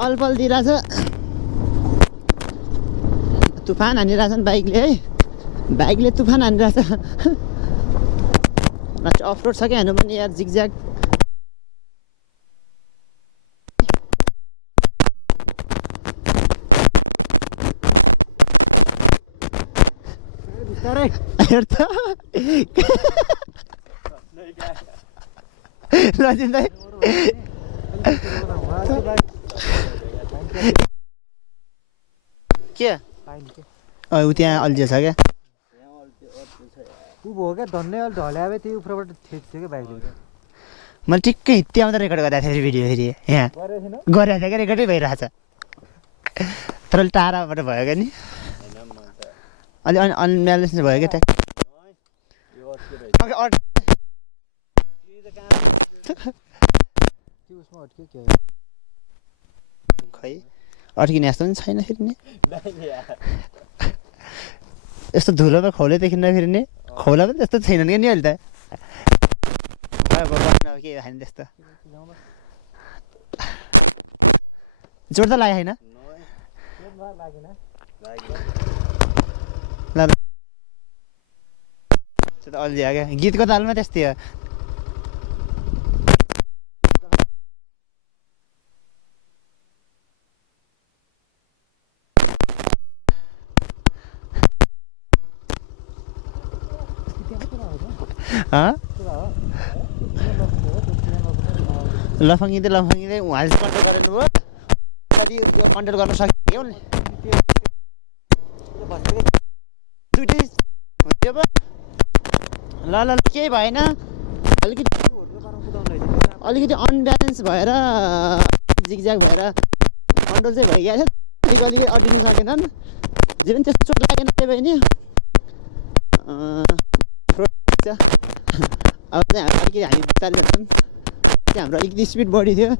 अलपल दिइरहेछ तुफान हानिरहेछन् बाइकले है बाइकले तुफान हानिरहेछ अफरोड छ क्या हेर्नु पनि यार जिगज्याग हेर त लजिन दाइ के ऊ त्यहाँ अल्झिएछ क्या ऊ भयो क्या धन्नै अलि ढल्याए त्यो उपरबाट थिच्यो क्या बाइकले मैले ठिक्कै हित्ती आउँदा रेकर्ड गरेको थिएँ भिडियो फेरि यहाँ गरेको थिएँ क्या रेकर्डै भइरहेछ तर अलि टाढाबाट भयो क्या नि अलि अनब्यालेन्स भयो क्या ट्याक खै अड्किने जस्तो पनि छैन फेरि नि यस्तो धुलोमा खौलै देखिन्न फेरि नि खौला पनि त्यस्तो छैन क्या नि अहिले त के खाने त्यस्तो जोड त लाग्यो होइन ल त्यो त अल्झियो क्या गीतको तालमा त्यस्तै हो लफङ्गिँदै उहाँले कन्ट्रोल गरेनु भयो साथी यो कन्ट्रोल गर्न सक्यो दुइटै हुन्थ्यो ल ल केही भएन अलिकति अनब्यालेन्स भएर जिगज्याग भएर कन्ट्रोल चाहिँ भइगएको थियो अलिकति अड्डिनु सकेनन् जे पनि त्यस्तो चोट लागेन त्यही भयो नि अब चाहिँ हामी अलिकति हामी बिस्तारै जान्छौँ हाम्रो अलिकति स्पिड बढी थियो